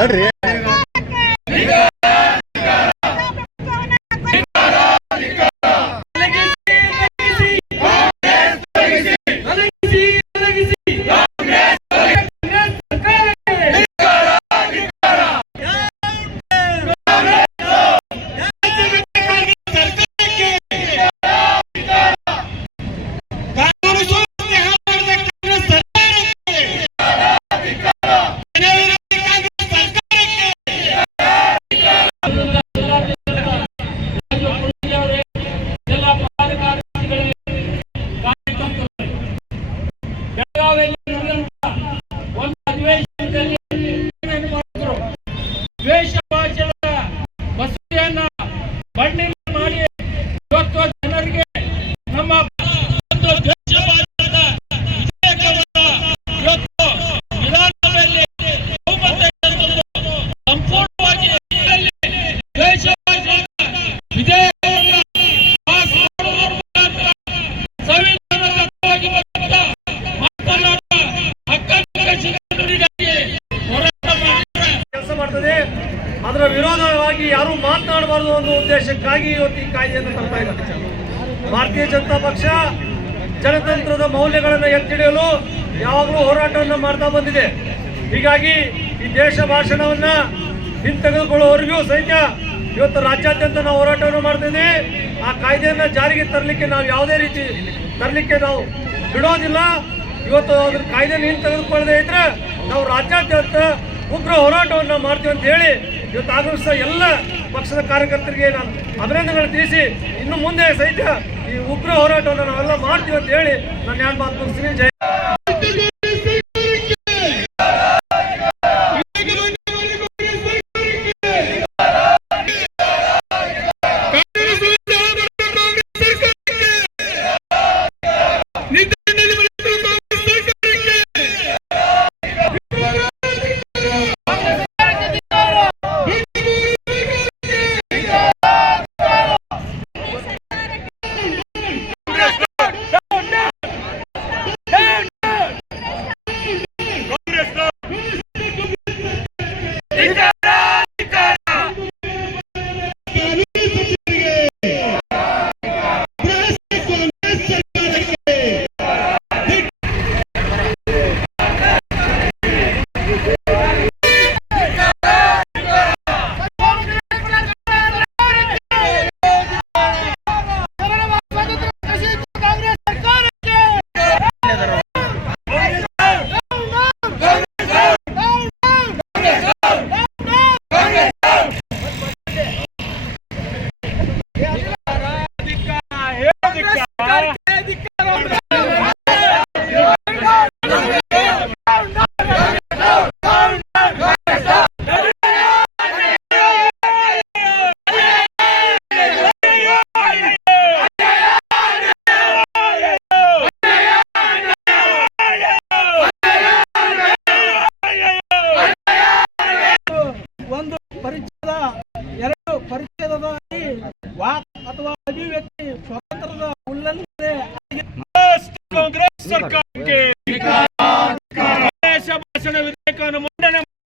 ತಡ್ರಿ. ಅದರ ವಿರೋಧವಾಗಿ ಯಾರು ಮಾತನಾಡಬಾರದು ಅನ್ನೋ ಉದ್ದೇಶಕ್ಕಾಗಿ ಇವತ್ತು ಈ ಕಾಯ್ದೆಯನ್ನು ತರ್ತಾ ಇದ್ದಾರೆ. ಭಾರತೀಯ ಜನತಾ ಪಕ್ಷ ಜನತಂತ್ರದ ಮೌಲ್ಯಗಳನ್ನು ಎತ್ತಿಡಿಯಲು ಯಾವಾಗಲೂ ಹೋರಾಟವನ್ನು ಮಾಡ್ತಾ ಬಂದಿದೆ. ಹೀಗಾಗಿ ಈ ದೇಶ ಭಾಷಣವನ್ನು ಹಿಂತೆಗೆದುಕೊಳ್ಳುವವರೆಗೂ ಸಹಿತ ಇವತ್ತು ರಾಜ್ಯಾದ್ಯಂತ ನಾವು ಹೋರಾಟವನ್ನು ಮಾಡ್ತಿದ್ದೀವಿ. ಆ ಕಾಯ್ದೆಯನ್ನು ಜಾರಿಗೆ ತರಲಿಕ್ಕೆ ನಾವು ಯಾವುದೇ ರೀತಿ ನಾವು ಬಿಡೋದಿಲ್ಲ. ಇವತ್ತು ಅದ್ರ ಕಾಯ್ದೆಯನ್ನು ಹಿಂತೆಗೆದುಕೊಳ್ಳದೆ ಇದ್ರೆ ನಾವು ರಾಜ್ಯಾದ್ಯಂತ ಉಗ್ರ ಹೋರಾಟವನ್ನು ಮಾಡ್ತೀವಿ ಅಂತ ಹೇಳಿ ಇವತ್ತು ಆಗಮಿಸಿದ ಎಲ್ಲ ಪಕ್ಷದ ಕಾರ್ಯಕರ್ತರಿಗೆ ನಾನು ಅಭಿನಂದನೆಗಳನ್ನು ತಿಳಿಸಿ ಇನ್ನು ಮುಂದೆ ಸಹಿತ ಈ ಉಗ್ರ ಹೋರಾಟವನ್ನು ನಾವೆಲ್ಲ ಮಾಡ್ತೀವಿ ಅಂತ ಹೇಳಿ ನಾನು ಎರಡು ಮಾತು ಮುಗಿಸ್ತೀನಿ. ಜೈ ಪರಿಚಯದ ವಾಕ್ ಅಥವಾ ಅಭಿವ್ಯಕ್ತಿ ಸ್ವಾತಂತ್ರ್ಯದ ಉಲ್ಲಂಘನೆ